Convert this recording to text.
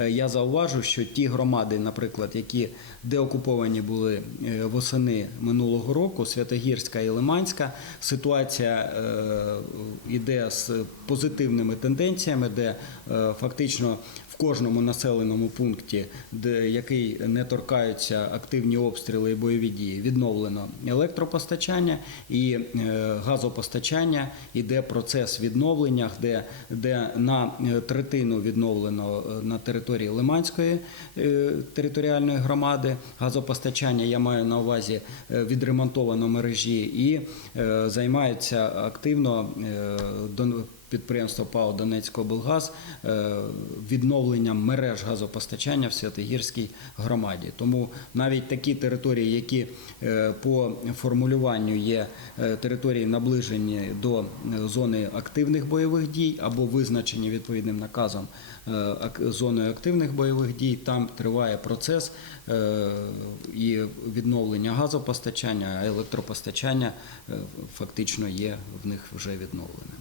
Е, Я зауважу, що ті громади, наприклад, які деокуповані були е, восени минулого року, Святогірська і Лиманська, ситуація е, йде з позитивними тенденціями, де е, фактично в кожному населеному пункті, де який не торкаються активні обстріли і бойові дії, відновлено електропостачання і е, газопостачання. Іде процес відновлення, де, де на е, третину відновлено е, на території Лиманської е, територіальної громади. Газопостачання я маю на увазі е, відремонтовано мережі і е, займаються активно підприємство ПАО Донецькоблгаз е, відновленням мереж газопостачання в Святогірській громаді. Тому навіть такі території, які е, по формулюванню є е, території наближені до зони активних бойових дій або визначені відповідним наказом ак- зоною активних бойових дій, там триває процес і відновлення газопостачання, а електропостачання фактично є в них вже відновленим.